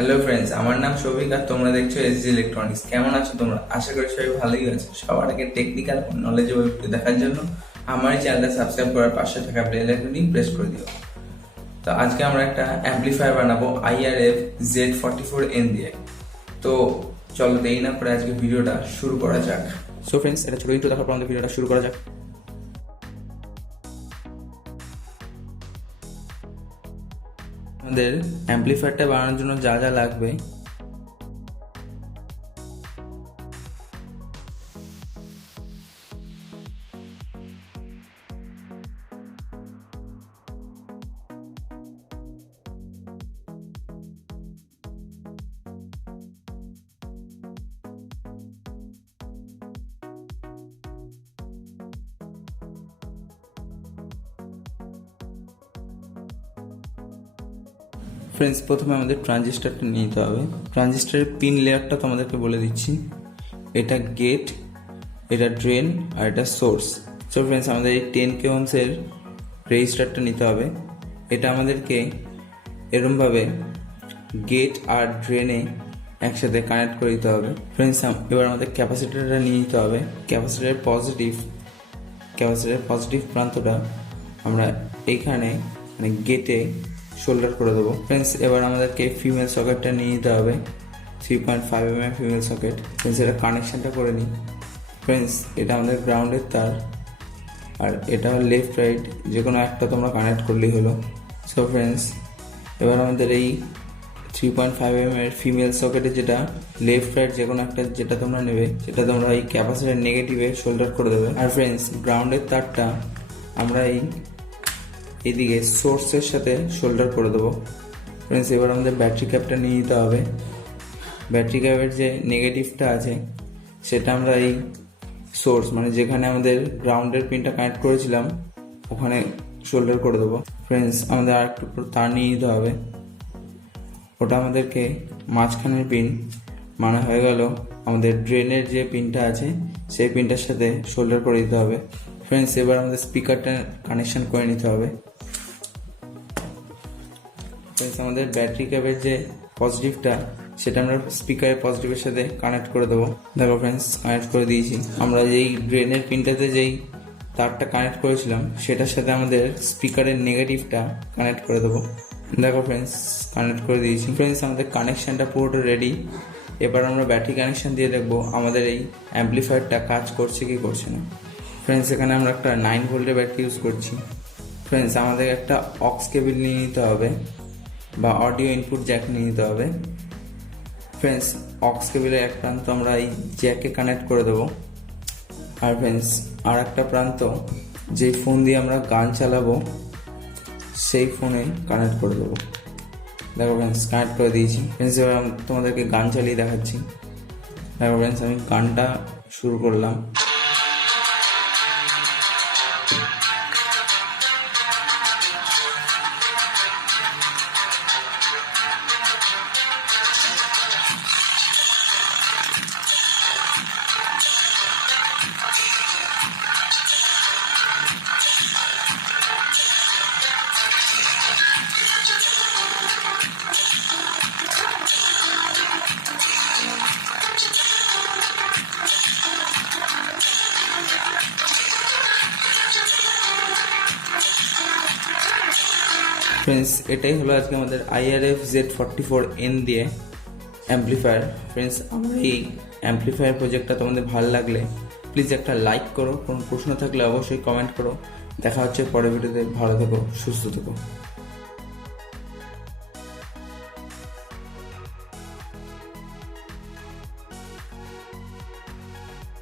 Hello friends, আমার নাম শৌভিক আর তোমরা দেখছো এসজি ইলেকট্রনিক্স। কেমন আছো তোমরা? আশা করি সবাই ভালোই আছো। সবার আগে টেকনিক্যাল নলেজেবল ভিডিও দেখার জন্য আমার এই চ্যানেলটা সাবস্ক্রাইব করার পাশে থাকা বেল আইকনটি প্রেস করে দিও। তো আজকে আমরা একটা অ্যাম্পলিফায়ার বানাবো IRFZ44N দিয়ে। তো চলো দেরি না করে আজকে ভিডিওটা শুরু করা যাক। সো ফ্রেন্ডস, এটা ছোট ইন্ট্রো দেখার পর আমাদের ভিডিওটা শুরু করা যাক। আমাদের অ্যাম্পলিফায়ারটা বানানোর জন্য যা যা লাগবে ফ্রেন্ডস, প্রথমে আমাদের ট্রানজিস্টারটা নিয়ে নিতে হবে। ট্রানজিস্টারের পিন লেয়ারটা তো আমাদেরকে বলে দিচ্ছি। এটা গেট, এটা ড্রেন আর এটা সোর্স। সো ফ্রেন্ডস, আমাদের এই 10K ওহমসের রেজিস্টারটা নিতে হবে। এটা আমাদেরকে এরমভাবে গেট আর ড্রেনে একসাথে কানেক্ট করে দিতে হবে। ফ্রেন্ডস, এবার আমাদের ক্যাপাসিটারটা নিয়ে নিতে হবে। ক্যাপাসিটারের পজিটিভ প্রান্তটা আমরা এইখানে মানে গেটে শোল্ডার করে দেবো। ফ্রেন্ডস, এবার আমাদেরকে ফিমেল সকেটটা নিয়ে নিতে হবে, 3.5mm ফিমেল সকেট। ফ্রেন্ডস, এটা কানেকশানটা করে নিই। ফ্রেন্ডস, এটা আমাদের গ্রাউন্ডের তার আর এটা লেফট রাইট যে কোনো একটা তোমরা কানেক্ট করলেই হলো। সো ফ্রেন্ডস, এবার আমাদের এই 3.5mm এর ফিমেল সকেটে যেটা লেফট রাইট যে কোনো একটা যেটা তোমরা নেবে সেটা তোমরা এই ক্যাপাসিটার নেগেটিভে শোল্ডার করে দেবে। আর ফ্রেন্ডস, গ্রাউন্ডের তারটা আমরা এইদিকে সোর্সের সাথে শোল্ডার করে দেবো। ফ্রেন্ডস, এবার আমাদের ব্যাটারি ক্যাপটা নিয়ে নিতে হবে। ব্যাটারি ক্যাপের যে নেগেটিভটা আছে সেটা আমরা এই সোর্স মানে যেখানে আমাদের গ্রাউন্ডের পিনটা কানেক্ট করেছিলাম ওখানে শোল্ডার করে দেবো। ফ্রেন্ডস, আমাদের আর একটু তার নিয়ে নিতে হবে। ওটা আমাদেরকে মাঝখানের পিন মানে হয়ে গেল আমাদের ড্রেনের যে পিনটা আছে সেই পিনটার সাথে শোল্ডার করে দিতে হবে। ফ্রেন্ডস, এবার আমাদের স্পিকারটা কানেকশন করে নিতে হবে। ফ্রেন্ডস, আমাদের ব্যাটারি ক্যাপের যে পজিটিভটা সেটা আমরা স্পিকারের পজিটিভের সাথে কানেক্ট করে দেবো। দেখো ফ্রেন্ডস, কানেক্ট করে দিয়েছি। আমরা যেই ড্রেনের পিনটাতে যেই তারটা কানেক্ট করেছিলাম সেটার সাথে আমাদের স্পিকারের নেগেটিভটা কানেক্ট করে দেবো। দেখো ফ্রেন্ডস, কানেক্ট করে দিয়েছি। ফ্রেন্ডস, আমাদের কানেকশানটা পুরোটা রেডি। এবার আমরা ব্যাটারি কানেকশান দিয়ে দেখবো আমাদের এই অ্যাম্পলিফায়ারটা কাজ করছে কি করছে না। ফ্রেন্ডস, এখানে আমরা একটা 9 ভোল্টের ব্যাটারি ইউজ করছি। ফ্রেন্ডস, আমাদের একটা অক্স কেবল নিয়ে নিতে হবে বা অডিও ইনপুট জ্যাক নিয়ে নিতে হবে। ফ্রেন্ডস, অক্স কেবলের এক প্রান্ত আমরা এই জ্যাকে কানেক্ট করে দেবো। আর ফ্রেন্ডস, আর একটা প্রান্ত যেই ফোন দিয়ে আমরা গান চালাবো সেই ফোনে কানেক্ট করে দেবো। দেখো ফ্রেন্ডস, কানেক্ট করে দিয়েছি। ফ্রেন্ডস, এবার আমি তোমাদেরকে গান চালিয়ে দেখাচ্ছি। দেখো ফ্রেন্ডস, আমি গানটা শুরু করলাম। ফ্রেন্ডস, এটাই হলো আজকে আমাদের IRFZ44N দিয়ে অ্যাম্পলিফায়ার। ফ্রেন্ডস, আমার এই অ্যাম্পলিফায়ার প্রজেক্টটা তোমাদের ভালো লাগলে প্লিজ একটা লাইক করো। কোনো প্রশ্ন থাকলে অবশ্যই কমেন্ট করো। দেখা হচ্ছে পরের ভিডিওতে। ভালো থেকো, সুস্থ থেকো।